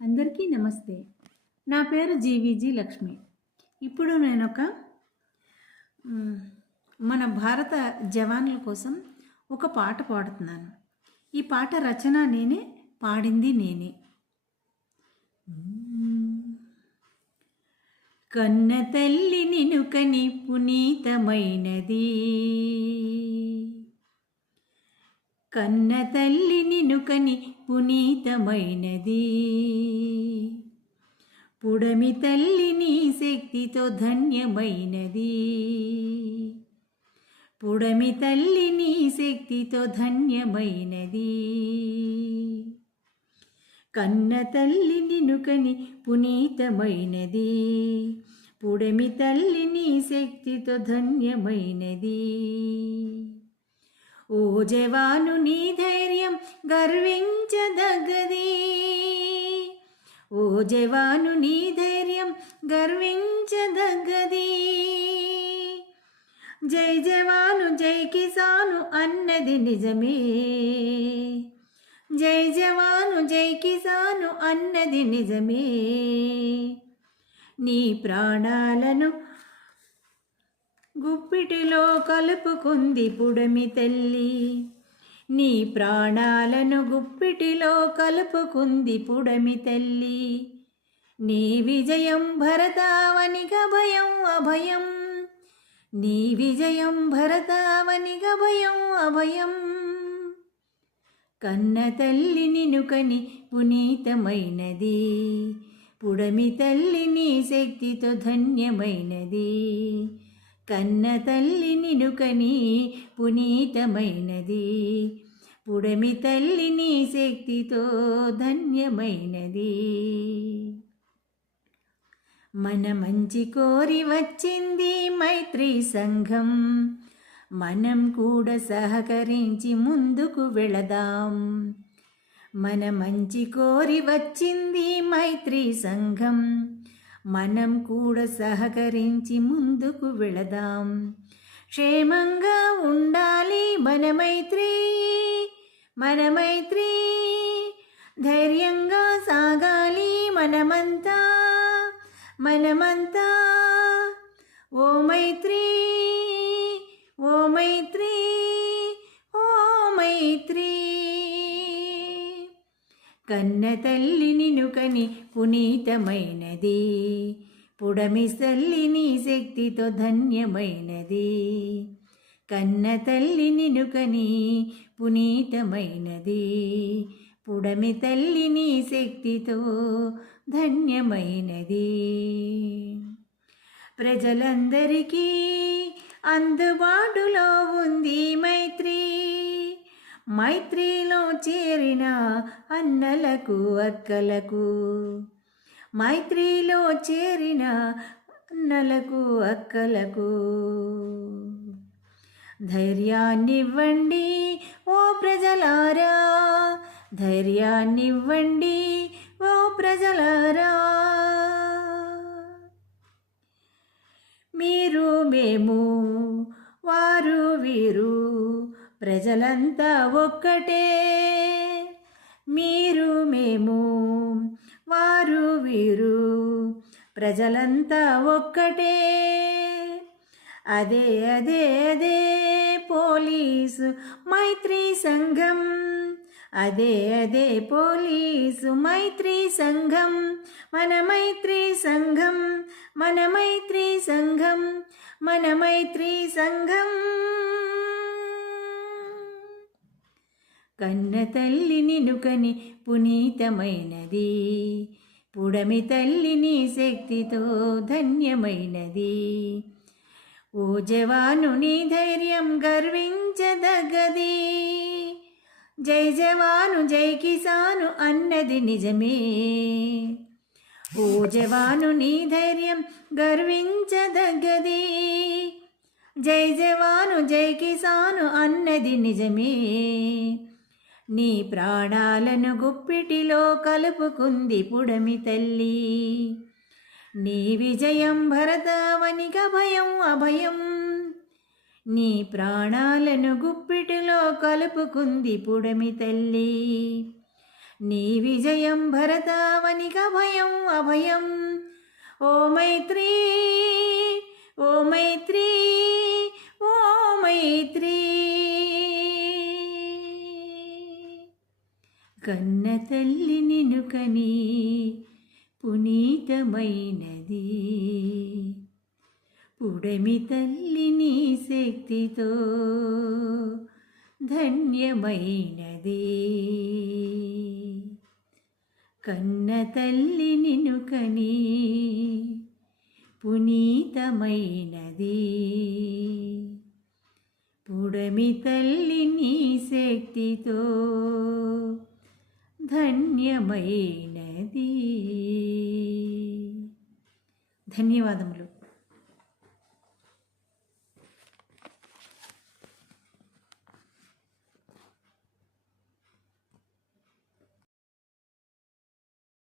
అందరికీ నమస్తే. నా పేరు జీవీజీ లక్ష్మి. ఇప్పుడు నేనొక మన భారత జవాన్ల కోసం ఒక పాట పాడుతున్నాను. ఈ పాట రచన నేనే, పాడింది నేనే. కన్న తల్లి నిన్ను కని పునీతమైనది, కన్న తల్లి నిన్ను కని పునీతమైనది, పుడమి తల్లి నీ శక్తితో ధన్యమైనది, పుడమి తల్లి నీ శక్తితో ధన్యమైనది, కన్న తల్లి నిన్ను కని పునీతమైనది, పుడమి తల్లి నీ శక్తితో ధన్యమైనది. ఓ జవాను నీ ధైర్యం గర్వించదగ్గది, ఓ జవాను నీ ధైర్యం గర్వించదగ్గది, జై జవాను జై కిసాను అన్నది నిజమే, జై జవాను జై కిసాను అన్నది నిజమే. నీ ప్రాణాలను గుప్పిటిలో కలుపుకుంది పుడమి తల్లి, నీ ప్రాణాలను గుప్పిటిలో కలుపుకుంది పుడమి తల్లి. నీ విజయం భరతావనిగ భయం అభయం, నీ విజయం భరతావనిగ భయం అభయం. కన్న తల్లి నిన్ను కని పునీతమైనది, పుడమి తల్లి నీ శక్తితో ధన్యమైనది, కన్న తల్లి నిన్ను కని పునీతమైనది, పుడమి తల్లి నీ శక్తితో ధన్యమైనది. మన మంచి కోరి వచ్చింది మైత్రి సంఘం, మనం కూడా సహకరించి ముందుకు వెళదాం. మన మంచి కోరి వచ్చింది మైత్రి సంఘం, మనం కూడా సహకరించి ముందుకు వెళదాం. క్షేమంగా ఉండాలి మన మైత్రి, మన మైత్రి ధైర్యంగా సాగాలి మనమంతా, మనమంతా. ఓ మైత్రి, ఓ మైత్రి, ఓ మైత్రి. కన్న తల్లి నిన్ను కని పునీతమైనది, పుడమి తల్లి నీ శక్తితో ధన్యమైనది, కన్న తల్లి నిన్ను కని పునీతమైనది, పుడమి తల్లి నీ శక్తితో ధన్యమైనది. ప్రజలందరికీ అందుబాటులో ఉంది మైత్రి, మైత్రిలో చేరిన అన్నలకు అక్కలకు, మైత్రిలో చేరిన అన్నలకు అక్కలకు. ధైర్యాన్నివ్వండి ఓ ప్రజలారా, ధైర్యాన్నివ్వండి ఓ ప్రజలారా. మీరు మేము వారు వీరు ప్రజలంతా ఒక్కటే, మీరు మేము వారు వీరు ప్రజలంతా ఒక్కటే. అదే అదే అదే పోలీసు మైత్రి సంఘం, అదే అదే పోలీసు మైత్రి సంఘం, మన మైత్రి సంఘం, మన మైత్రి సంఘం, మన మైత్రి సంఘం. కన్న తల్లి నిన్ను కని పునీతమైనది, పుడమి తల్లి నీ శక్తితో ధన్యమైనది. ఓ జవాను నీ ధైర్యం గర్వించదగ్గది, జై జవాను జై కిసాను అన్నది నిజమే. ఓ జవాను నీ ధైర్యం గర్వించదగ్గది, జై జవాను జై కిసాను అన్నది నిజమే. నీ ప్రాణాలను గుప్పిటిలో కలుపుకుంది పుడమి తల్లి, నీ విజయం భరతావనిగ భయం అభయం, నీ ప్రాణాలను గుప్పిటిలో కలుపుకుంది పుడమి తల్లి, నీ విజయం భరతావనిక భయం అభయం. ఓ మైత్రీ ఓ మైత్రీ ఓ మైత్రీ. కన్న తల్లి నిన్ను కని పునీతమైనది, పుడమి తల్లి నీ శక్తితో ధన్యమైనది. కన్న తల్లి నిన్ను కని పునీతమైనది, పుడమి తల్లి నీ శక్తితో ధన్యమైనది. ధన్యవాదములు.